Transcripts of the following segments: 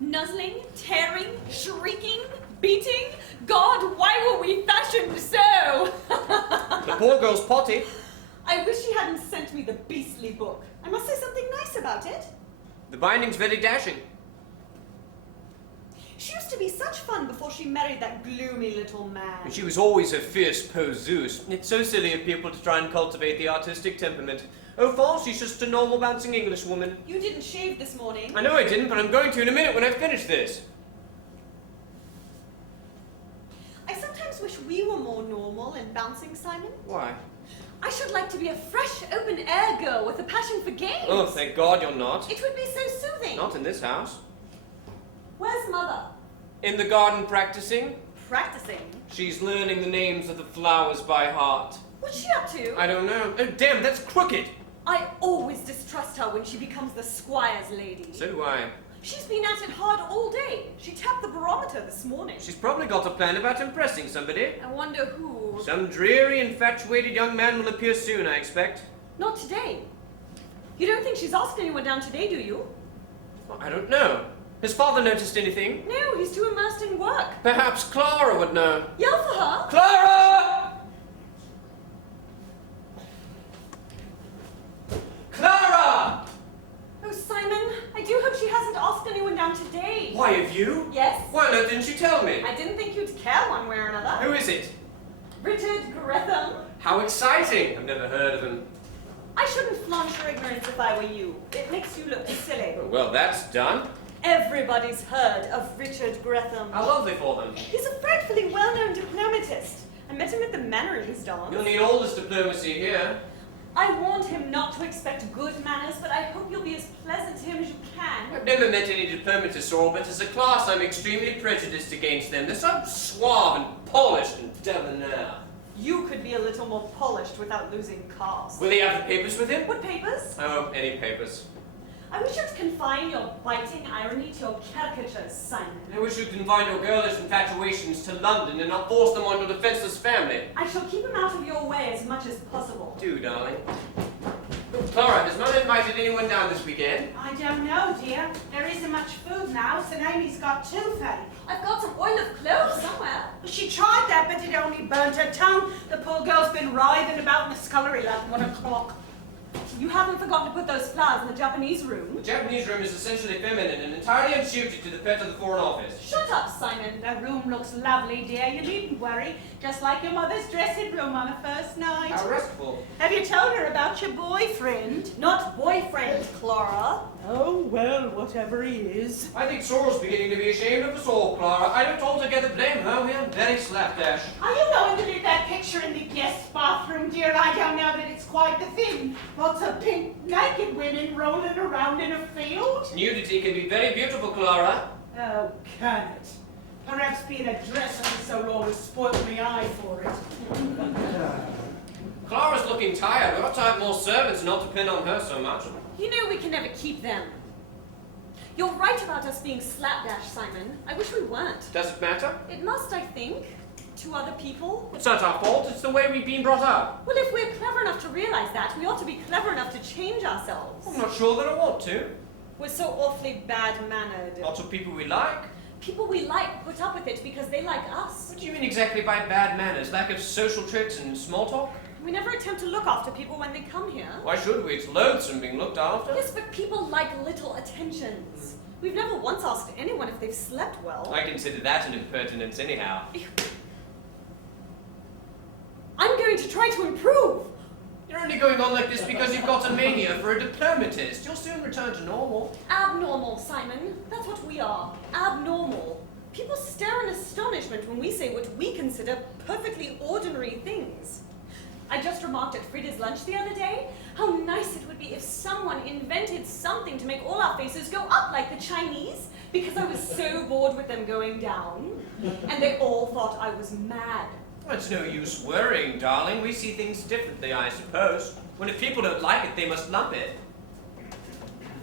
Nuzzling, tearing, shrieking, beating. God, why were we fashioned so? The poor girl's potty. I wish she hadn't sent me the beastly book. I must say something nice about it. The binding's very dashing. She used to be such fun before she married that gloomy little man. And she was always a fierce poseur. It's so silly of people to try and cultivate the artistic temperament. Oh, false, she's just a normal bouncing English woman. You didn't shave this morning. I know I didn't, but I'm going to in a minute when I finish this. I sometimes wish we were more normal and bouncing, Simon. Why? I should like to be a fresh, open-air girl with a passion for games. Oh, thank God you're not. It would be so soothing. Not in this house. Where's Mother? In the garden practicing. Practicing? She's learning the names of the flowers by heart. What's she up to? I don't know. Oh, damn, that's crooked. I always distrust her when she becomes the squire's lady. So do I. She's been at it hard all day. She tapped the barometer this morning. She's probably got a plan about impressing somebody. I wonder who. Some dreary, infatuated young man will appear soon, I expect. Not today. You don't think she's asked anyone down today, do you? Well, I don't know. Has father noticed anything? No, he's too immersed in work. Perhaps Clara would know. Yell for her. Clara! Clara! Oh, Simon, I do hope she hasn't asked anyone down today. Why, have you? Yes. Why on earth didn't you tell me? I didn't think you'd care one way or another. Who is it? Richard Greatham. How exciting! I've never heard of him. I shouldn't flaunt your ignorance if I were you. It makes you look silly. Oh, well, that's done. Everybody's heard of Richard Greatham. How lovely for them. He's a frightfully well-known diplomatist. I met him at the Mannerings dance. You'll need all this diplomacy here. I warned him not to expect good manners, but I hope you'll be as pleasant to him as you can. I've never met any diplomatists, Sorrel, but as a class I'm extremely prejudiced against them. They're so suave and polished and debonair. You could be a little more polished without losing caste. Will he have the papers with him? What papers? Oh, any papers. I wish you'd confine your biting irony to your caricatures, Simon. I wish you'd confine your girlish infatuations to London and not force them on your defenseless family. I shall keep him out of your way as much as possible. Do, darling. Clara, has Mother invited anyone down this weekend? I don't know, dear. There isn't much food now, so Amy's got toothache. I've got some oil of cloves somewhere. She tried that, but it only burnt her tongue. The poor girl's been writhing about in the scullery like 1 o'clock. You haven't forgotten to put those flowers in the Japanese room. The Japanese room is essentially feminine and entirely unsuited to the pet of the Foreign Office. Shut up, Simon. The room looks lovely, dear. You needn't worry. Just like your mother's dressing room on her first night. How restful. Have you told her about your boyfriend? Not boyfriend, Clara. Oh, well, whatever he is. I think Sorrel's beginning to be ashamed of us all, Clara. I don't altogether blame her. We are very slapdash. Are you going to leave that picture in the guest bathroom, dear? I don't know that it's quite the thing. Lots of pink, naked women rolling around in a field. Nudity can be very beautiful, Clara. Oh, can it? Perhaps being a dresser so long has spoiled my eye for it. Clara's looking tired. We ought to have more servants and not depend on her so much. You know we can never keep them. You're right about us being slapdash, Simon. I wish we weren't. Does it matter? It must, I think, to other people. It's not our fault. It's the way we've been brought up. Well, if we're clever enough to realize that, we ought to be clever enough to change ourselves. I'm not sure that I want to. We're so awfully bad-mannered. Lots of people we like. People we like put up with it because they like us. What do you mean exactly by bad manners? Lack of social tricks and small talk? We never attempt to look after people when they come here. Why should we? It's loathsome being looked after. Yes, but people like little attentions. We've never once asked anyone if they've slept well. I consider that an impertinence anyhow. I'm going to try to improve. You're only going on like this because you've got a mania for a diplomatist. You'll soon return to normal. Abnormal, Simon. That's what we are. Abnormal. People stare in astonishment when we say what we consider perfectly ordinary things. I just remarked at Frida's lunch the other day how nice it would be if someone invented something to make all our faces go up like the Chinese, because I was so bored with them going down. And they all thought I was mad. Well, it's no use worrying, darling. We see things differently, I suppose. When if people don't like it, they must lump it.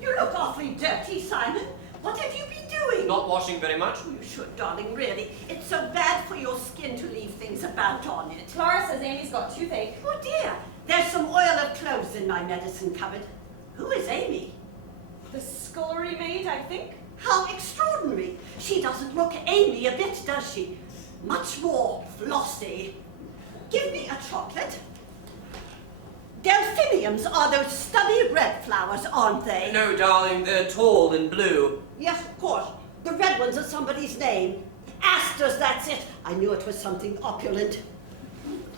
You look awfully dirty, Simon. What have you been doing? Not washing very much. You should, darling, really. It's so bad for your skin to leave things about on it. Clara says Amy's got toothache. Oh dear, there's some oil of cloves in my medicine cupboard. Who is Amy? The scullery maid, I think. How extraordinary. She doesn't look Amy a bit, does she? Much more flossy. Give me a chocolate. Delphiniums are those stubby red flowers, aren't they? No, darling, they're tall and blue. Yes, of course. The red ones are somebody's name. Asters, that's it. I knew it was something opulent.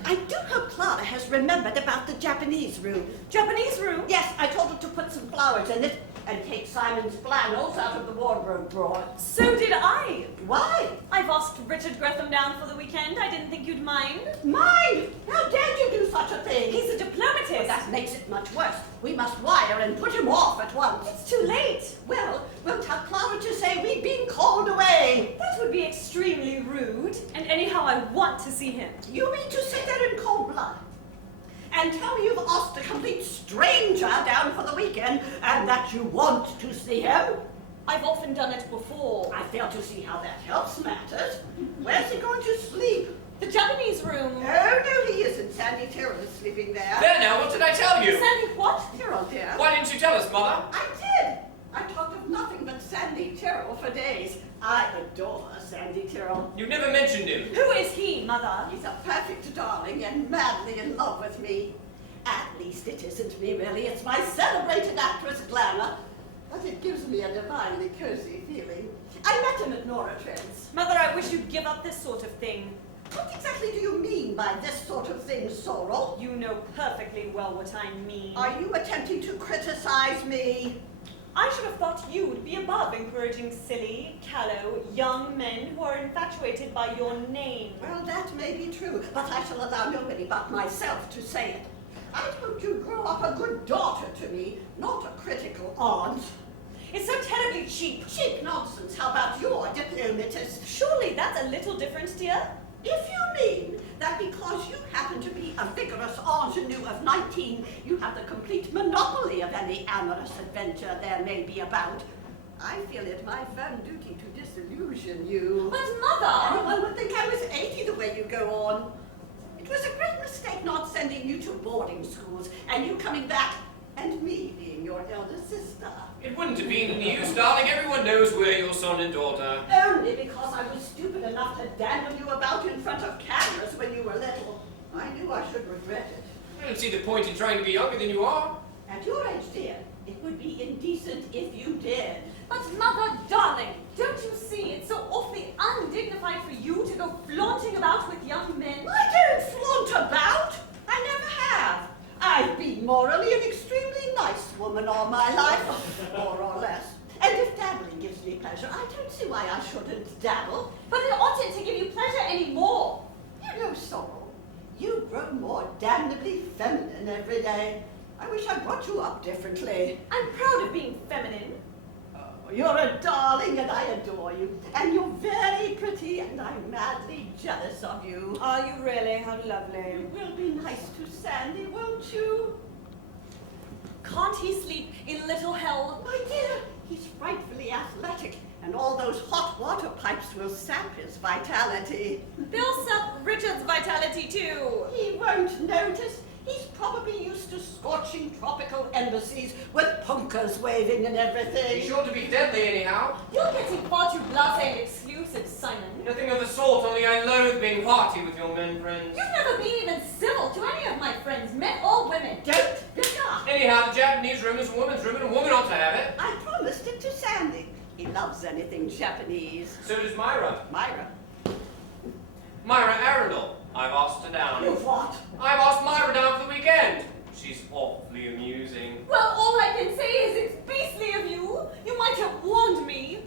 I do hope Clara has remembered about the Japanese room. Japanese room? Yes, I told her to put some flowers in it and take Simon's flannels out of the wardrobe drawer. So did I. Why? I've asked Richard Greatham down for the weekend. I didn't think you'd mind. Mine! How dared you do such a thing? He's a diplomatist. Well, that makes it much worse. We must wire and put him off at once. It's too late. Well, we'll tell Clara to say we've been called away. That would be extremely rude. And anyhow, I want to see him. You mean to sit there in cold blood and tell me you've asked a complete stranger down for the weekend and that you want to see him? I've often done it before. I fail to see how that helps matters. Where's he going to sleep? The Japanese room. Oh, no, he isn't. Sandy Tyrrell is sleeping there. There now, what did I tell you? Sandy, what? Tyrrell, dear. Why didn't you tell us, Mother? I did. I talked of nothing but Sandy Tyrrell for days. I adore Sandy Tyrrell. You never mentioned him. Who is he, Mother? He's a perfect darling and madly in love with me. At least it isn't me, really. It's my celebrated actress, Glamour. But it gives me a divinely cozy feeling. I met him at Nora Trent's. Mother, I wish you'd give up this sort of thing. What exactly do you mean by this sort of thing, Sorrel? You know perfectly well what I mean. Are you attempting to criticize me? I should have thought you'd be above encouraging silly, callow, young men who are infatuated by your name. Well, that may be true, but I shall allow nobody but myself to say it. I'd hoped you'd grow up a good daughter to me, not a critical aunt. It's so terribly cheap. Cheap nonsense. How about your diplomatist? Surely that's a little different, dear. If you mean that because you happen to be a vigorous ingenue of 19, you have the complete monopoly of any amorous adventure there may be about, I feel it my firm duty to disillusion you. But Mother! Anyone would think I was 80 the way you go on. It was a great mistake not sending you to boarding schools and you coming back and me being your elder sister. It wouldn't have been any use, darling. Everyone knows we're your son and daughter. Only because I was stupid enough to dandle you about in front of cameras when you were little. I knew I should regret it. I don't see the point in trying to be younger than you are. At your age, dear, it would be indecent if you did. But Mother, darling, don't you see it's so awfully undignified for you to go flaunting about with young men? I don't flaunt about. I never have. I've been morally an extremely nice woman all my life, more or less. And if dabbling gives me pleasure, I don't see why I shouldn't dabble. But it oughtn't to give you pleasure anymore. You know, Sorrel, you grow more damnably feminine every day. I wish I brought you up differently. I'm proud of being feminine. You're a darling and I adore you. And you're very pretty and I'm madly jealous of you. Are you really? How lovely. You will be nice to Sandy, won't you? Can't he sleep in little hell? My dear, he's frightfully athletic and all those hot water pipes will sap his vitality. They'll sap Richard's vitality too. He won't notice. He's probably used to scorching tropical embassies with punkahs waving and everything. He's sure to be deadly anyhow. You're getting far too blasé and exclusive, Simon. Nothing of the sort, only I loathe being hearty with your men friends. You've never been even civil to any of my friends, men or women. Don't bicker. Anyhow, the Japanese room is a woman's room and a woman ought to have it. I promised it to Sandy. He loves anything Japanese. So does Myra. Myra. Myra Arendel. I've asked her down. You what? I've asked Myra down for the weekend. She's awfully amusing. Well, all I can say is it's beastly of you. You might have warned me.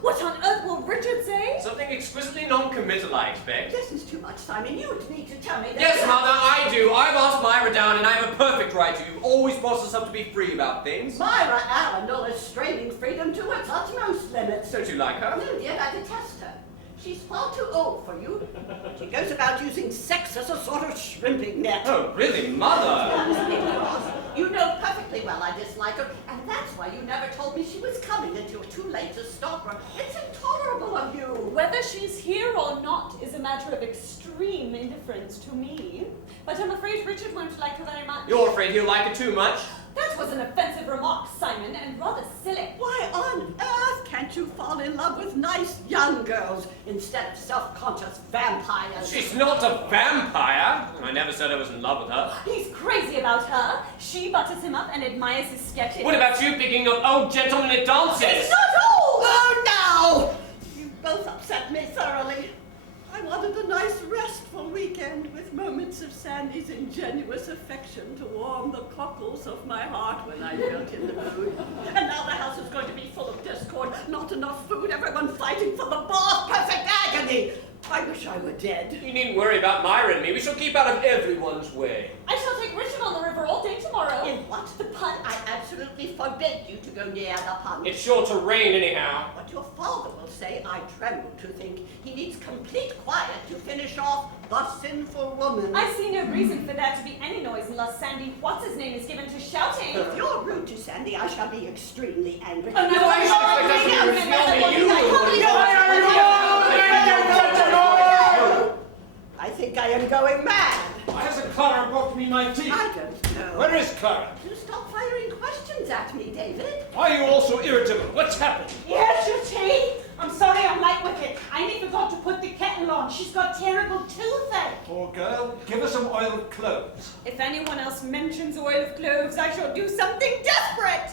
What on earth will Richard say? Something exquisitely non-committal, I expect. This is too much, Simon. You would need to tell me that. Yes, Mother, I do. I've asked Myra down, and I have a perfect right to. You've always brought us up to be free about things. Myra Arendel is straining freedom to its utmost limits. Don't you like her? No, dear, I detest her. She's far too old for you. She goes about using sex as a sort of shrimping net. Oh, really, Mother? You know perfectly well I dislike her, and that's why you never told me she was coming until too late to stop her. It's intolerable of you. Whether she's here or not is a matter of extreme indifference to me. But I'm afraid Richard won't like her very much. You're afraid he'll like her too much? That's That was an offensive remark, Simon, and rather silly. Why on earth can't you fall in love with nice young girls instead of self-conscious vampires? She's not a vampire. I never said I was in love with her. He's crazy about her. She butters him up and admires his sketches. What about you picking up old gentlemen at dances? It's not old! Oh, no! You both upset me thoroughly. I wanted a nice, restful weekend with moments of Sandy's ingenuous affection to warm the cockles of my heart when I felt in the mood. And now the house is going to be full of discord, not enough food, everyone fighting for the boss, perfect agony. I wish I were dead. You needn't worry about Myra and me. We shall keep out of everyone's way. I shall take Richard on the river all day tomorrow. In what? The punt. I absolutely forbid you to go near the pond. It's sure to rain anyhow. What your father will say, I tremble to think. He needs complete quiet to finish off the sinful woman. I see no reason for there to be any noise unless Sandy What's-His-Name is given to shouting. If you're rude to Sandy, I shall be extremely angry. Oh, no, I should expect us to be responding. I think I am going mad. Why hasn't Clara brought me my tea? I don't know. Where is Clara? You stop firing questions at me, David. Why are you all so irritable? What's happened? Here's your tea. I'm sorry I'm late with it. I nearly forgot to put the kettle on. She's got terrible toothache. Poor girl, give her some oil of cloves. If anyone else mentions oil of cloves, I shall do something desperate.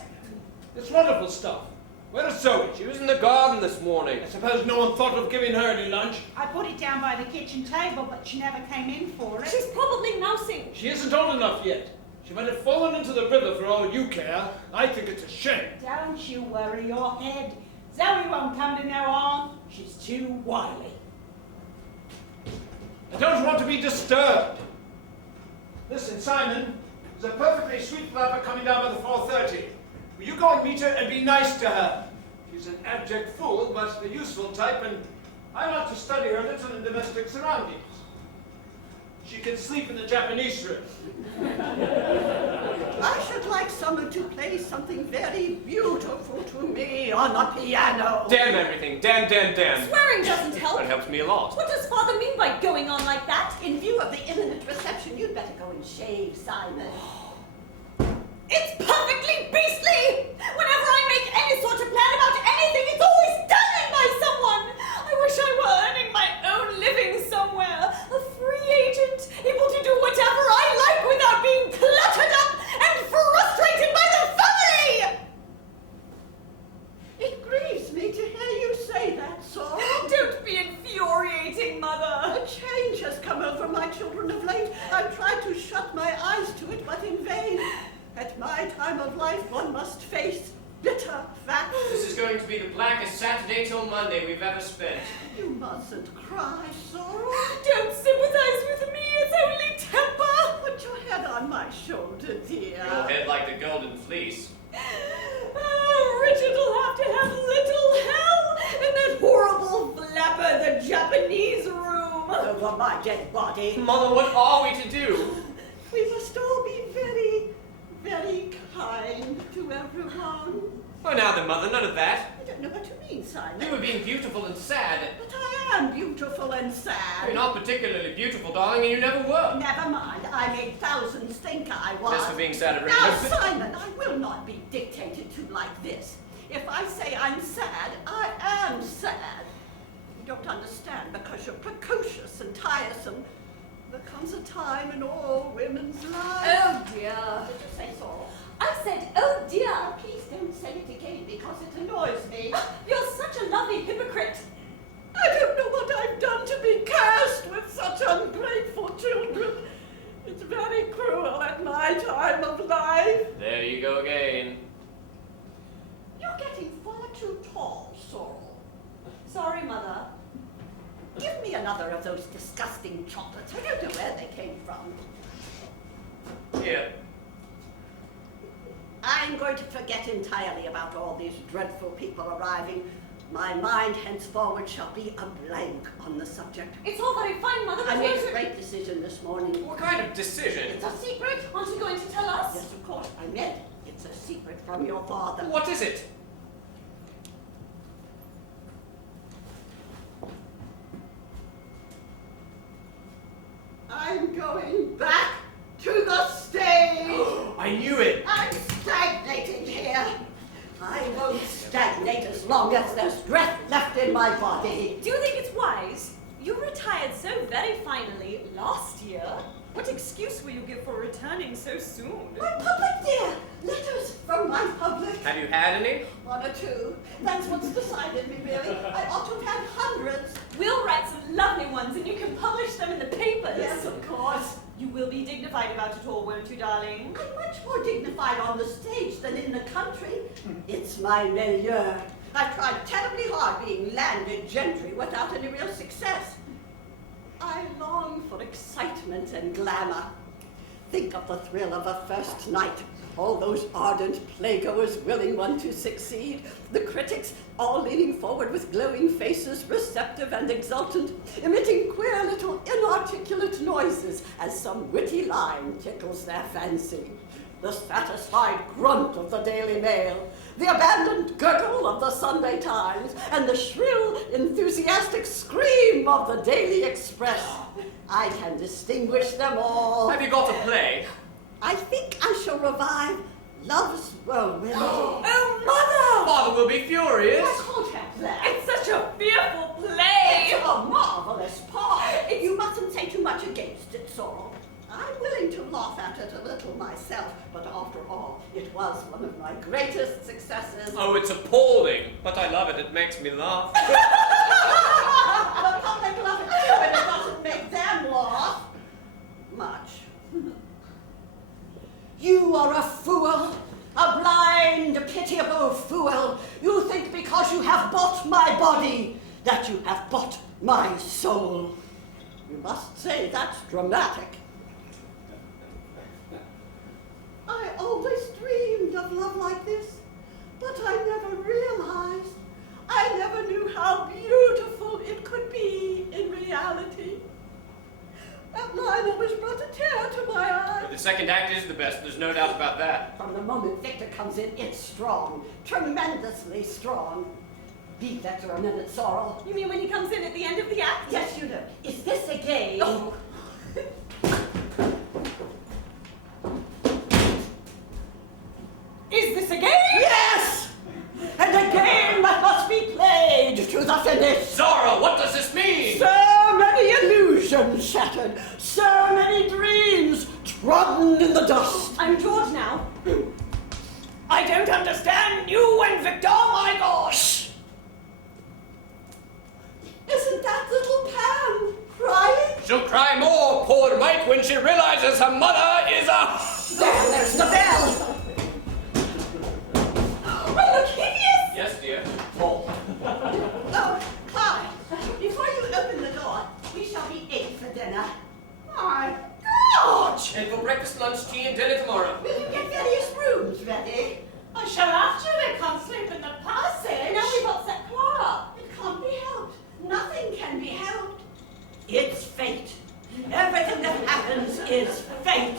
It's wonderful stuff. Where is Zoe? She was in the garden this morning. I suppose no one thought of giving her any lunch. I put it down by the kitchen table, but she never came in for it. She's probably mousing. She isn't old enough yet. She might have fallen into the river for all you care. I think it's a shame. Don't you worry your head. Zoe won't come to no harm. She's too wily. I don't want to be disturbed. Listen, Simon, there's a perfectly sweet flapper coming down by the 4:30. Will you go and meet her and be nice to her? She's an abject fool, but the useful type, and I want to study her little in domestic surroundings. She can sleep in the Japanese room. I should like someone to play something very beautiful to me on the piano. Damn everything. Damn. Swearing doesn't help. That helps me a lot. What does Father mean by going on like that? In view of the imminent reception, you'd better go and shave, Simon. It's perfectly beastly! Whenever I make any sort of plan about anything, it's always done in by someone! I wish I were earning my own living somewhere. A free agent, able to do whatever I like without being cluttered up and frustrated by the family! It grieves me to hear you say that, Sorrel. Don't be infuriating, Mother. A change has come over my children of late. I've tried to shut my eyes to it, but in vain. At my time of life, one must face bitter facts. This is going to be the blackest Saturday till Monday we've ever spent. You mustn't cry, Sorrel. Don't sympathize with me, it's only temper. Put your head on my shoulder, dear. Your head like the golden fleece. Oh, Richard will have to have little hell in that horrible flapper, the Japanese room. Over my dead body. Mother, what are we to do? We must all be very, very kind to everyone. Oh, now then, Mother, none of that. I don't know what you mean, Simon. You were being beautiful and sad. But I am beautiful and sad. You're not particularly beautiful, darling, and you never were. Never mind. I made thousands think I was. As for being sad, it Now, really... Simon, I will not be dictated to like this. If I say I'm sad, I am sad. You don't understand because you're precocious and tiresome. There comes a time in all women's lives. Oh, dear. Did you say so? I said, oh, dear. Please don't say it again because it annoys me. You're such a lovely hypocrite. I don't know what I've done to be cursed with such ungrateful children. It's very cruel at my time of life. There you go again. You're getting far too tall, Sorrel. Sorry, Mother. Give me another of those disgusting chocolates. I don't know where they came from. Here. I'm going to forget entirely about all these dreadful people arriving. My mind henceforward shall be a blank on the subject. It's all very fine, Mother, but I made where's a your... great decision this morning. What kind of decision? It's a secret. Aren't you going to tell us? Yes, of course. I meant it's a secret from your father. What is it? I'm going back to the stage. I knew it. I'm long as there's breath left in my body. Do you think it's wise? You retired so very finally last year. What excuse will you give for returning so soon? My public, dear! Letters from my public. Have you had any? One or two. That's what's decided me, really. I ought to have had hundreds. We'll write some lovely ones and you can publish them in the papers. Yes, of course. You will be dignified about it all, won't you, darling? I'm much more dignified on the stage than in the country. It's my milieu. I've tried terribly hard being landed gentry without any real success. I long for excitement and glamour. Think of the thrill of a first night. All those ardent playgoers willing one to succeed. The critics all leaning forward with glowing faces, receptive and exultant, emitting queer little inarticulate noises as some witty line tickles their fancy. The satisfied grunt of the Daily Mail, the abandoned gurgle of the Sunday Times, and the shrill, enthusiastic scream of the Daily Express. I can distinguish them all. Have you got a play? I think I shall revive Love's Whirlwind. Oh, Mother! Father will be furious. I can't have that. It's such a fearful play! It's a marvelous part. You mustn't say too much against it, Sorrel. I'm willing to laugh at it a little myself, but after all, it was one of my greatest successes. Oh, it's appalling, but I love it. It makes me laugh. The public love it too, and it doesn't make them laugh much. You are a fool, a blind, pitiable fool. You think because you have bought my body, that you have bought my soul. You must say that's dramatic. I always dreamed of love like this, but I never realized. I never knew how beautiful it could be in reality. That line always brought a tear to my eye. The second act is the best, there's no doubt about that. From the moment Victor comes in, it's strong, tremendously strong. Be Victor a minute, Sorrel. You mean when he comes in at the end of the act? Yes, you know. Is this a game? Oh. Is this a game? Yes! And a game that must be played to the finish. Zara, what does this mean? So many illusions shattered, so many dreams trodden in the dust. I'm George now. I don't understand you and Victor, my gosh! Isn't that little Pam crying? She'll cry more, poor mite, when she realizes her mother is a... There's the bell! I look hideous! Yes, dear. Oh. Oh, Clyde, before you open the door, we shall be 8 for dinner. My God! And for breakfast, lunch, tea, and dinner tomorrow. Will you get various rooms ready? I shall actually come sleep in the passage. Now we've upset Clara. It can't be helped. Nothing can be helped. It's fate. Everything that happens is fate.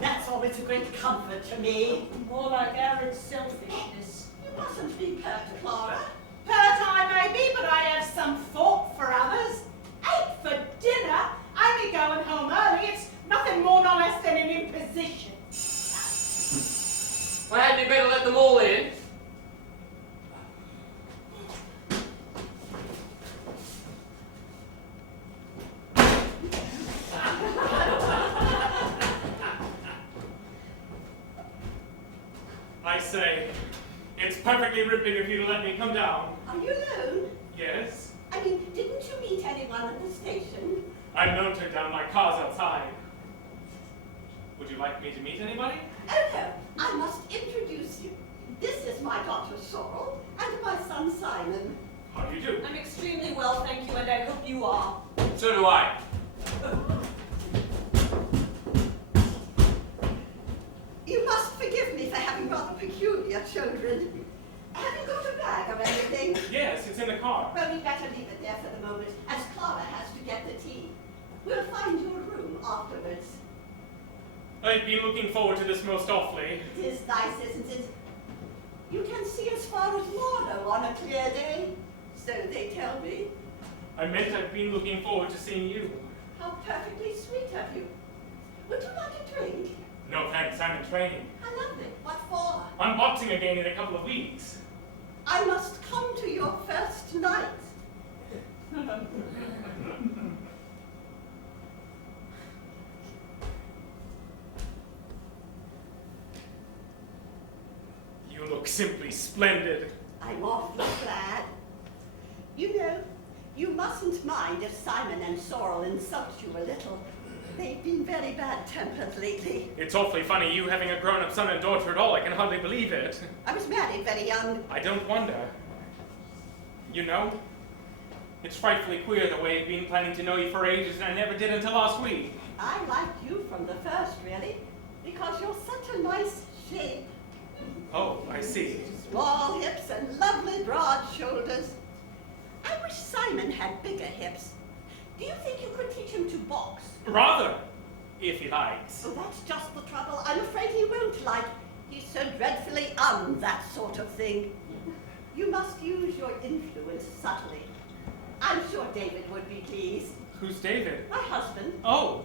That's always a great comfort to me. More like average selfishness. You mustn't be pert, Clara. Pert I may be, but I have some thought for others. 8 for dinner? I be going home early. It's nothing more nor less than an imposition. Well, hadn't you better let them all in? I say, it's perfectly ripping of you to let me come down. Are you alone? Yes? I mean, didn't you meet anyone at the station? I motored down, my car's outside. Would you like me to meet anybody? Oh no, I must introduce you. This is my daughter Sorrel and my son Simon. How do you do? I'm extremely well, thank you, and I hope you are. So do I. You must forgive me for having rather peculiar children. Have you got a bag of anything? Yes, it's in the car. Well, we'd better leave it there for the moment, as Clara has to get the tea. We'll find your room afterwards. I've been looking forward to this most awfully. It is nice, isn't it? You can see as far as Marlow on a clear day. So they tell me. I meant I've been looking forward to seeing you. How perfectly sweet of you. Would you like a drink? No thanks, I'm in training. How lovely. What for? I'm boxing again in a couple of weeks. I must come to your first night. You look simply splendid. I'm awfully glad. You know, you mustn't mind if Simon and Sorrel insult you a little. They've been very bad-tempered lately. It's awfully funny you having a grown-up son and daughter at all. I can hardly believe it. I was married very young. I don't wonder. You know, it's frightfully queer the way I've been planning to know you for ages and I never did until last week. I liked you from the first, really, because you're such a nice shape. Oh, I see. Small hips and lovely broad shoulders. I wish Simon had bigger hips. Do you think you could teach him to box? Rather, if he likes. Oh, that's just the trouble. I'm afraid he won't like. He's so dreadfully that sort of thing. You must use your influence subtly. I'm sure David would be pleased. Who's David? My husband. Oh,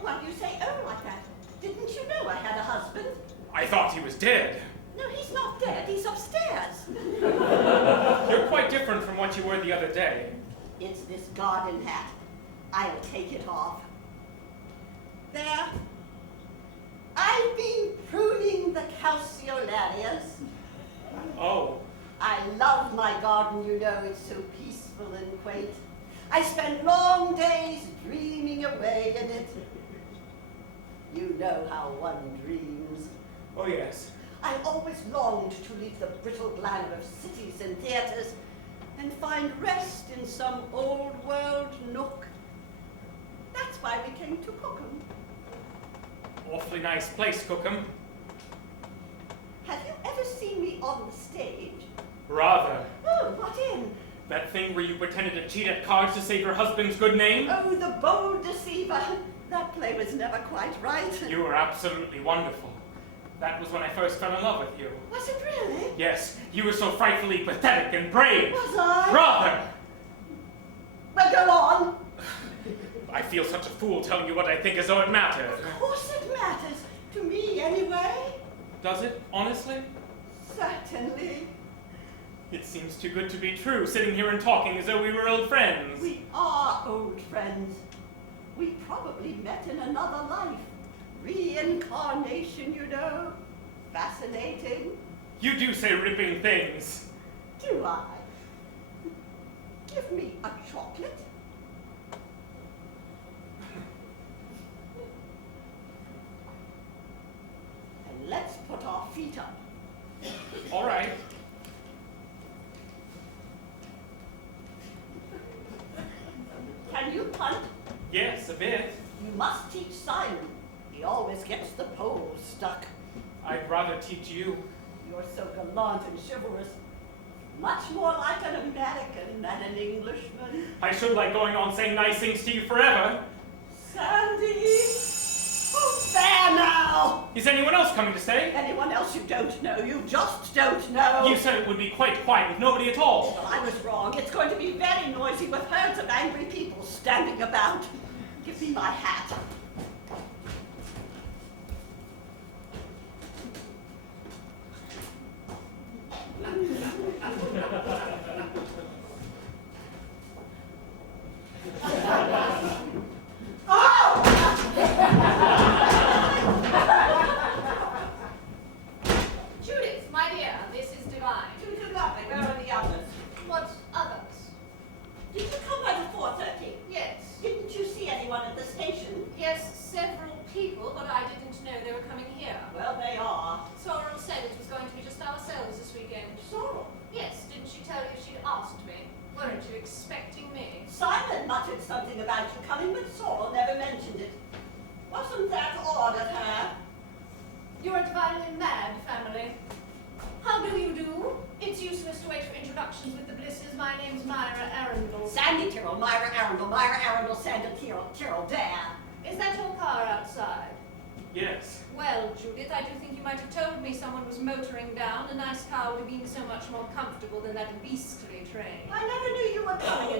Why do you say oh like that? Didn't you know I had a husband? I thought he was dead. No, he's not dead. He's upstairs. You're quite different from what you were the other day. It's this garden hat. I'll take it off. There. I've been pruning the calceolarias. Oh, I love my garden, you know. It's so peaceful and quaint. I spend long days dreaming away in it. You know how one dreams. oh yes. I always longed to leave the brittle glamour of cities and theatres and find rest in some old-world nook. That's why we came to Cookham. Awfully nice place, Cookham. Have you ever seen me on the stage? Rather. Oh, what in? That thing where you pretended to cheat at cards to save your husband's good name? Oh, the bold deceiver. That play was never quite right. You were absolutely wonderful. That was when I first fell in love with you. Was it really? Yes, you were so frightfully pathetic and brave. Was I? Rather. Well, go on. I feel such a fool telling you what I think as though it mattered. Of course it matters. To me, anyway. Does it, honestly? Certainly. It seems too good to be true, sitting here and talking as though we were old friends. We are old friends. We probably met in another life. Reincarnation, you know. Fascinating. You do say ripping things. Do I? Give me a chocolate. And let's put our feet up. All right. Can you punt? Yes, a bit. You must teach Simon. He always gets the poles stuck. I'd rather teach you. You're so gallant and chivalrous. Much more like an American than an Englishman. I should like going on saying nice things to you forever. Sandy! Oh, there now! Is anyone else coming to stay? Anyone else you don't know, you just don't know. You said it would be quite quiet with nobody at all. Well, I was wrong. It's going to be very noisy with herds of angry people standing about. Give me my hat. Judith, my dear, this is Divine. Too lovely. Where are the others? What others? Did you come by the 4:30? Yes. Didn't you see anyone at the station? Yes, several people, but I didn't know they were coming here. Well, they are. Sorrel said it was going to be just ourselves this weekend. Sorrel. Yes, didn't she tell you she'd asked me? Weren't you expecting me? Simon muttered something about you coming, but Sorrel never mentioned it. Wasn't that odd of her? You're a divinely mad family. How do you do? It's useless to wait for introductions with the Blisses. My name's Myra Arendel. Sandy Tyrrell, Myra Arendel, Myra Arendel, Sandy Tyrrell, there. Is that your car outside? Yes. Well, Judith, I do think you might have told me someone was motoring down. A nice car would have been so much more comfortable than that beastly train. I never knew you were coming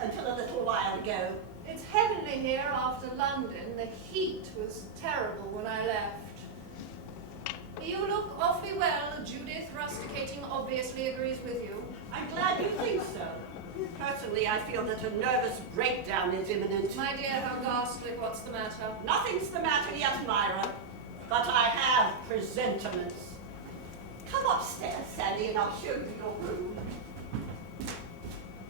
until a little while ago. It's heavenly here after London. The heat was terrible when I left. You look awfully well. Judith, rusticating, obviously agrees with you. I'm glad you think so. Personally, I feel that a nervous breakdown is imminent. My dear, how ghastly. What's the matter? Nothing's the matter yet, Myra, but I have presentiments. Come upstairs, Sally, and I'll show you your room.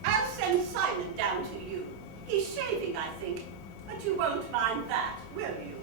I'll send Simon down to you. He's shaving, I think, but you won't mind that, will you?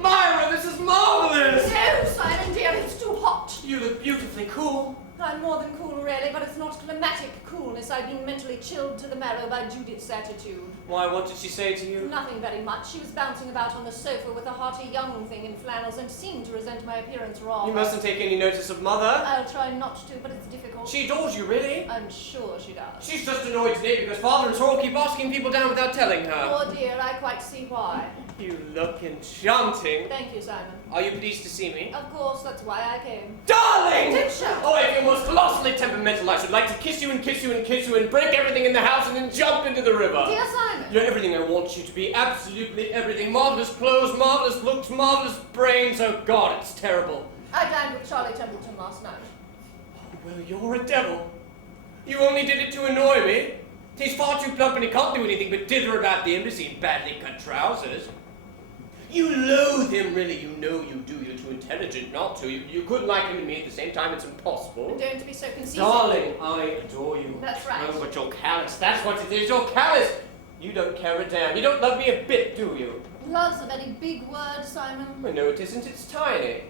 Myra, this is marvelous! No, Simon dear, it's too hot. You look beautifully cool. I'm more than cool, really, but it's not climatic coolness. I've been mentally chilled to the marrow by Judith's attitude. Why, what did she say to you? Nothing very much. She was bouncing about on the sofa with a hearty young thing in flannels and seemed to resent my appearance rather. You mustn't take any notice of Mother. I'll try not to, but it's difficult. She adores you, really? I'm sure she does. She's just annoyed today because Father and Sorrel keep asking people down without telling her. Oh dear, I quite see why. You look enchanting. Thank you, Simon. Are you pleased to see me? Of course, that's why I came. Darling! Don't shout. Oh, if you're most colossally temperamental, I should like to kiss you and kiss you and kiss you and break everything in the house and then jump into the river. Dear Simon. You're everything I want you to be. Absolutely everything. Marvelous clothes, marvelous looks, marvelous brains. Oh, God, it's terrible. I dined with Charlie Templeton last night. Oh, well, you're a devil. You only did it to annoy me. He's far too plump and he can't do anything but dither about the embassy in badly cut trousers. You loathe him, really. You know you do. You're too intelligent not to. You couldn't like him and me at the same time. It's impossible. Don't be so conceited. Darling, I adore you. That's right. Oh, but you're callous. That's what it is. You're callous. You don't care a damn. You don't love me a bit, do you? Love's a very big word, Simon. I know it isn't. It's tiny.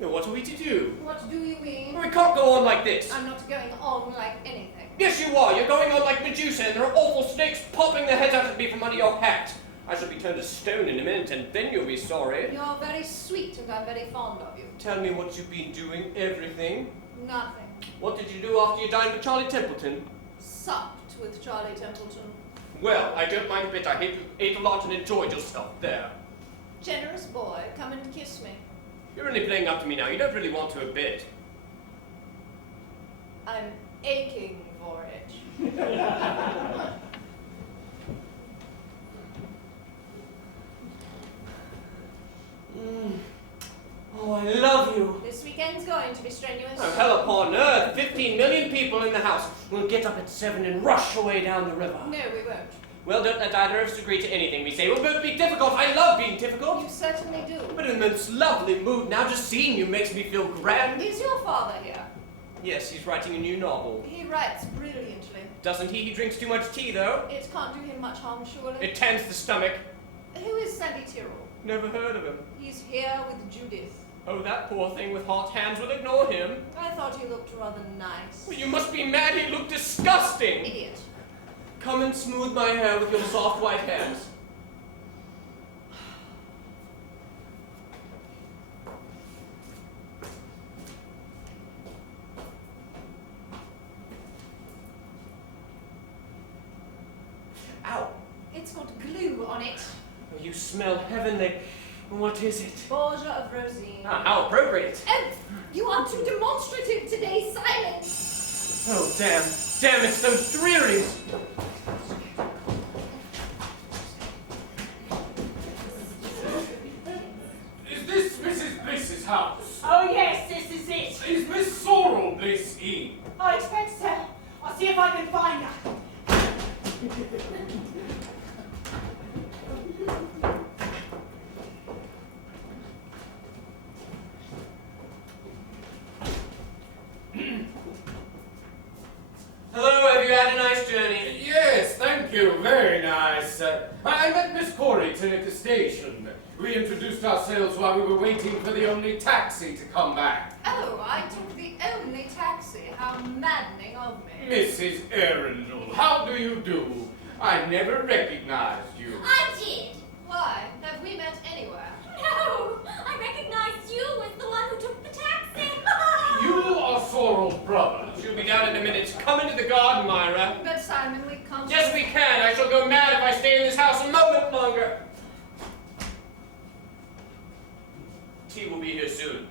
Now, what are we to do? What do you mean? We can't go on like this. I'm not going on like anything. Yes, you are. You're going on like Medusa, and there are awful snakes popping their heads out at me from under your hat. I shall be turned to stone in a minute, and then you'll be sorry. You're very sweet, and I'm very fond of you. Tell me what you've been doing. Everything. Nothing. What did you do after you dined with Charlie Templeton? Supped with Charlie Templeton. Well, I don't mind a bit. I hate you ate a lot and enjoyed yourself there. Generous boy, come and kiss me. You're only playing up to me now. You don't really want to a bit. I'm aching for it. Oh, I love you. This weekend's going to be strenuous. Oh, hell upon earth. 15 million people in the house. We'll get up at 7 and rush away down the river. No, we won't. Well, don't let either of us agree to anything we say. We'll both be difficult. I love being difficult. You certainly do. But in this lovely mood now, just seeing you makes me feel grand. Is your father here? Yes, he's writing a new novel. He writes brilliantly. Doesn't he? He drinks too much tea, though. It can't do him much harm, surely. It tans the stomach. Who is Sandy Tyrrell? Never heard of him. He's here with Judith. Oh, that poor thing with hot hands will ignore him. I thought he looked rather nice. Well, you must be mad. He looked disgusting. Idiot. Come and smooth my hair with your soft white hands. Ow. It's got glue on it. Oh, you smell heavenly. What is it? Borgia of Rosine. Ah, how appropriate. Oh, you are too demonstrative today, Simon. Oh, damn. Damn, it's those drearies. Is this Mrs. Bliss's house? Oh yes, this is it. Is Miss Sorrel Bliss in? I expect so. I'll see if I can find her. Hello, have you had a nice journey? Yes, thank you. Very nice. I met Miss Corrington at the station. We introduced ourselves while we were waiting for the only taxi to come back. Oh, I took the only taxi. How maddening of me. Mrs. Arendel, how do you do? I never recognized you. I did. Why? Have we met anywhere? No, I recognized you as the one who took the taxi. You are Sorrel's brother. She'll be down in a minute. Come into the garden, Myra. But Simon, we can't. Yes, we can. I shall go mad if I stay in this house a moment longer. be here soon.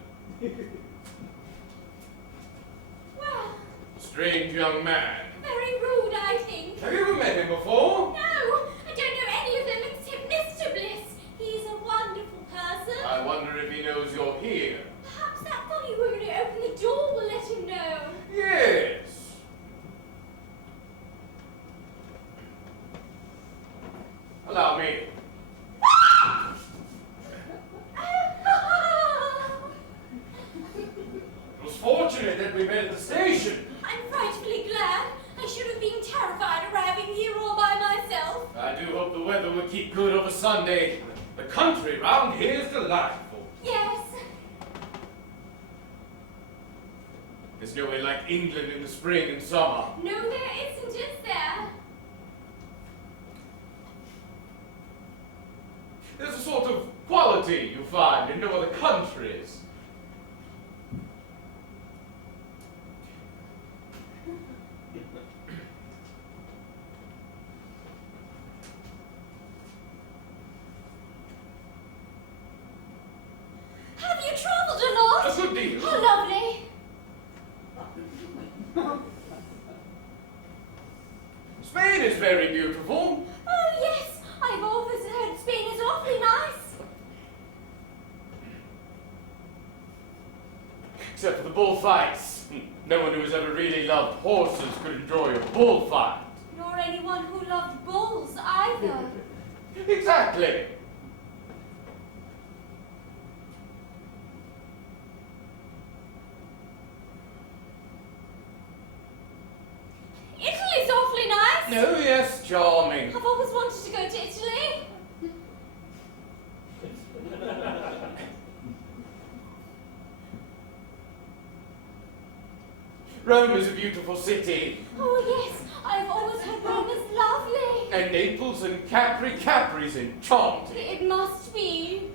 Well, Strange young man. very rude, I think. Have you ever met him before? No, I don't know any of them except Mr. Bliss. He's a wonderful person. I wonder if he knows you're here. Perhaps that funny woman who opened the door will let him know. Yes. Allow me. It was fortunate that we met at the station. I'm frightfully glad. I should have been terrified arriving here all by myself. I do hope the weather will keep good over Sunday. The country round here is delightful. Yes. There's nowhere like England in the spring and summer. No, there isn't, is there? There's a sort of quality you find in no other countries. Have you travelled a lot? A good deal. How lovely. Spain is very beautiful. Oh, yes. I've always heard Spain is awfully nice. Except for the bullfights. No one who has ever really loved horses could enjoy a bullfight. Nor anyone who loved bulls either. Exactly. Italy's awfully nice. No, yes, charming. I've always wanted to go to Italy. Rome is a beautiful city. Oh, yes. I've always heard Rome is lovely. And Naples and Capri. Capri's enchanting. It must be.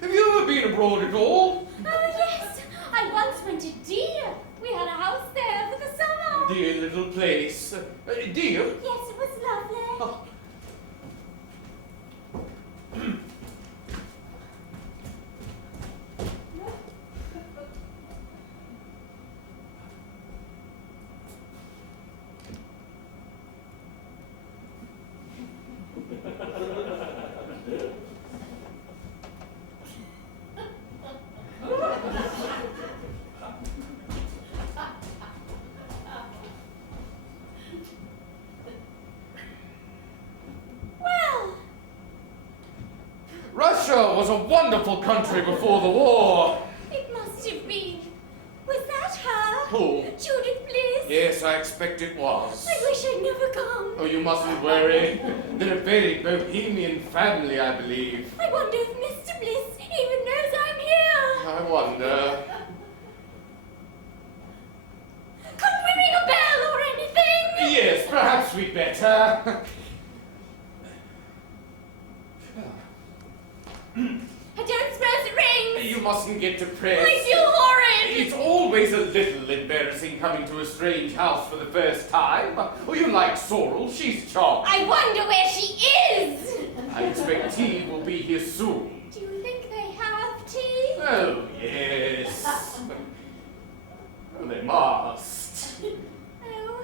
Have you ever been abroad at all? Oh, yes. I once went to Deal. We had a house there for the summer. Dear little place. Dear? Yes, it was lovely. Oh. Well, Russia was a wonderful country before the war. it must have been. Was that her? Who? Judith Bliss? Yes, I expect it was. I wish I'd never come. Oh, you mustn't worry. They're a very bohemian family, I believe. I wonder if Mr. Bliss even knows I'm here. I wonder. Couldn't we ring a bell or anything? Yes, perhaps we'd better. I don't suppose it rings. You mustn't get depressed. I feel horrid. It's always a little embarrassing coming to a strange house for the first time. Oh, you like Sorrel, she's charming. I wonder where she is. I expect tea will be here soon. Do you think they have tea? Oh, yes. Oh, they must. Oh,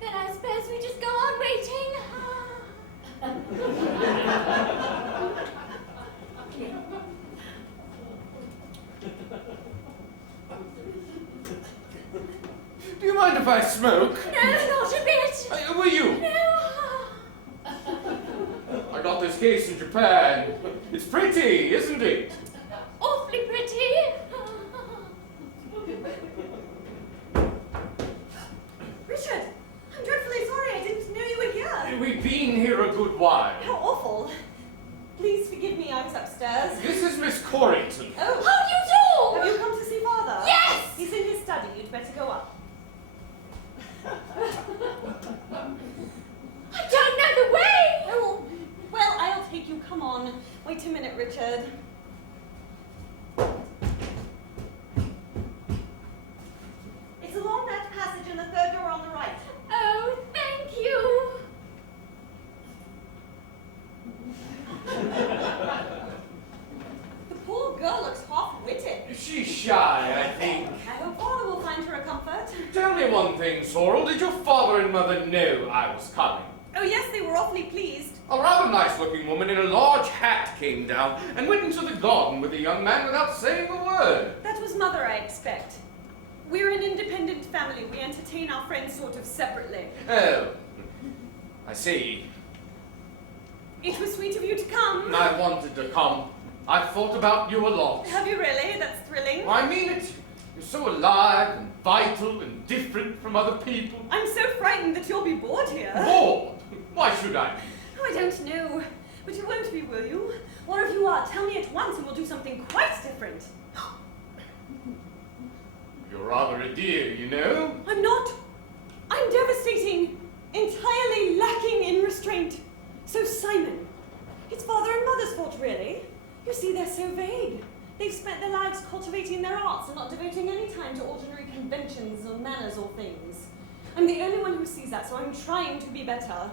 then I suppose we just go on waiting. Do you mind if I smoke? No, not a bit. Were you? No. I got this case in Japan. It's pretty, isn't it? Awfully pretty. Richard, I'm dreadfully sorry. I didn't know you were here. We've been here a good while. How awful. Please forgive me, I was upstairs. This is Miss Corrington. Oh, How have do you you come to see Father? Yes! He's in his study. You'd better go up. I don't come on. Wait a minute, Richard. It's along that passage in the third door on the right. Oh, thank you. The poor girl looks half-witted. She's shy, I think. I hope Father will find her a comfort. Tell me one thing, Sorrel. Did your father and mother know I was coming? Oh yes, they were awfully pleased. A rather nice-looking woman in a large hat came down and went into the garden with a young man without saying a word. That was Mother, I expect. We're an independent family. We entertain our friends sort of separately. Oh, I see. It was sweet of you to come. I wanted to come. I've thought about you a lot. Have you really? That's thrilling. I mean it. You're so alive and vital and different from other people. I'm so frightened that you'll be bored here. Bored? Why should I be? Oh, I don't know. But you won't be, will you? Or if you are, tell me at once and we'll do something quite different. You're rather a dear, you know. I'm not. I'm devastating. Entirely lacking in restraint. So, Simon, it's Father and Mother's fault, really. You see, they're so vague. They've spent their lives cultivating their arts and not devoting any time to ordinary conventions or manners or things. I'm the only one who sees that, so I'm trying to be better.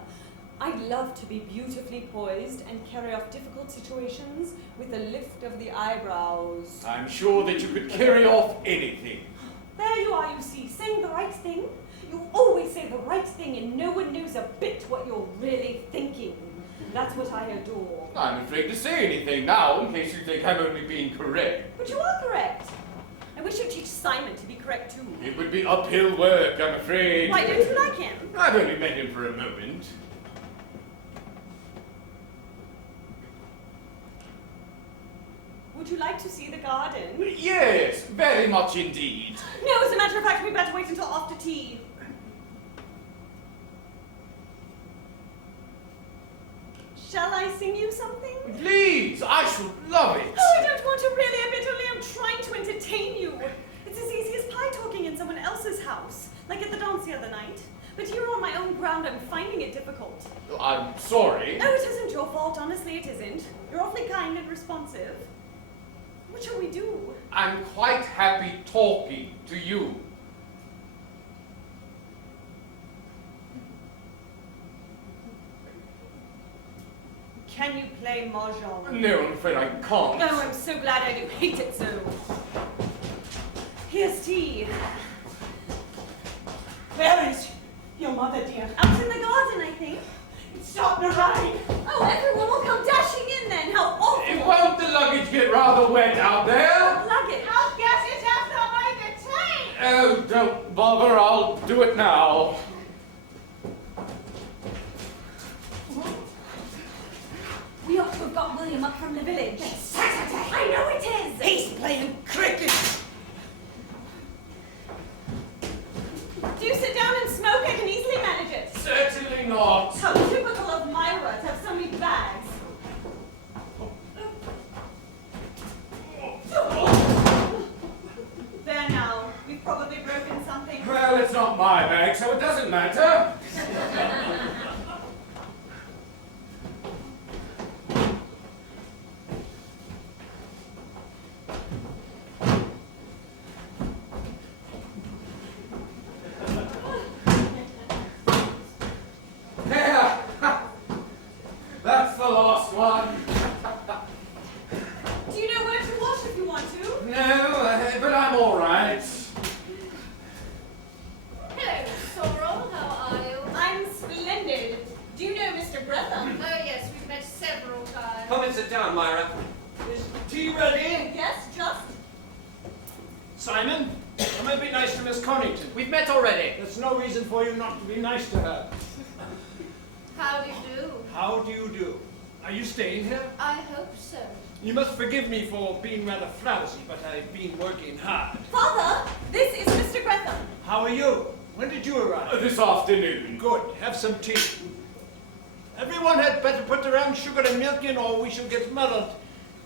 I'd love to be beautifully poised and carry off difficult situations with a lift of the eyebrows. I'm sure that you could carry off anything. There you are, you see, saying the right thing. You always say the right thing and no one knows a bit what you're really thinking. That's what I adore. I'm afraid to say anything now in case you think I'm only being correct. But you are correct. I wish you'd teach Simon to be correct too. It would be uphill work, I'm afraid. Why don't you like him? I've only met him for a moment. Would you like to see the garden? Yes, very much indeed. No, as a matter of fact, we'd better wait until after tea. Shall I sing you something? Please, I should love it. Oh, I don't want to really, a bit only I'm trying to entertain you. It's as easy as pie talking in someone else's house, like at the dance the other night. But here on my own ground, I'm finding it difficult. I'm sorry. Oh, it isn't your fault, honestly it isn't. You're awfully kind and responsive. What shall we do? I'm quite happy talking to you. Can you play mahjong? No, I'm afraid I can't. Oh, I'm so glad I do hate it so. Here's tea. Where is your mother, dear? Out in the garden, I think. It's starting to rain. Oh, everyone will come dashing in then. How awful. Won't the luggage get rather wet out there? Luggage. I'll guess it has not made the tea. Oh, don't bother, I'll do it now. We ought to have got William up from the village. It's Saturday. I know it is. He's playing cricket. Do sit down and smoke. I can easily manage it. Certainly not. How typical of Myra to have so many bags. There now. We've probably broken something. Well, it's not my bag, so it doesn't matter. There. That's the last one. Do you know where to wash if you want to? No, but I'm all right. Hello, Sorrel. How are you? I'm splendid. Do you know Mr. Greatham? Oh, yes, we've met several times. Come and sit down, Myra. Is tea ready? Yes, just. Simon, I might be nice to Miss Conington. We've met already. There's no reason for you not to be nice to her. How do you do? How do you do? Are you staying here? I hope so. You must forgive me for being rather frowsy, but I've been working hard. Father, this is Mr. Greatham. How are you? When did you arrive? This afternoon. Good. Have some tea. Everyone had better put their own sugar and milk in or we shall get muddled.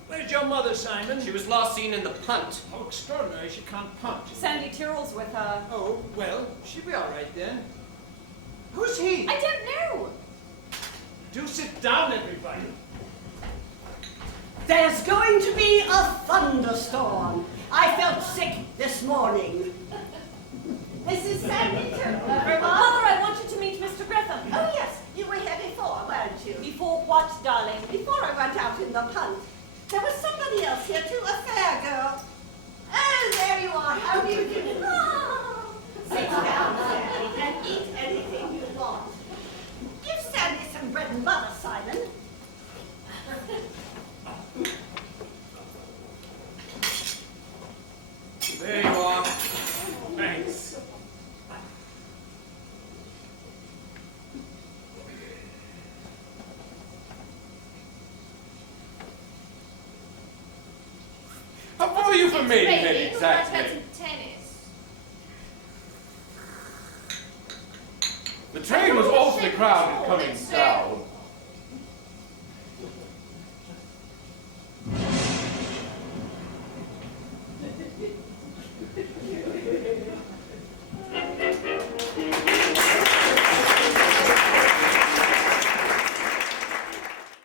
Where's your mother, Simon? She was last seen in the punt. How extraordinary. She can't punch. Sandy Tyrrell's with her. Oh, well, she'll be all right then. Who's he? I don't know. Do sit down, everybody. There's going to be a thunderstorm. I felt sick this morning. Mrs. Sandy too, everyone. Mother, I want you to meet Mr. Greatham. Oh yes, you were here before, weren't you? Before what, darling? Before I went out in the punt. There was somebody else here too, a fair girl. Oh, there you are. How do you do? Sit down, Sandy, and eat anything you want. Give Sandy some bread and butter, Simon. There you are. Thanks. How far are you from me, Raining, then, let's exactly? play some tennis. The train was awfully crowded coming down.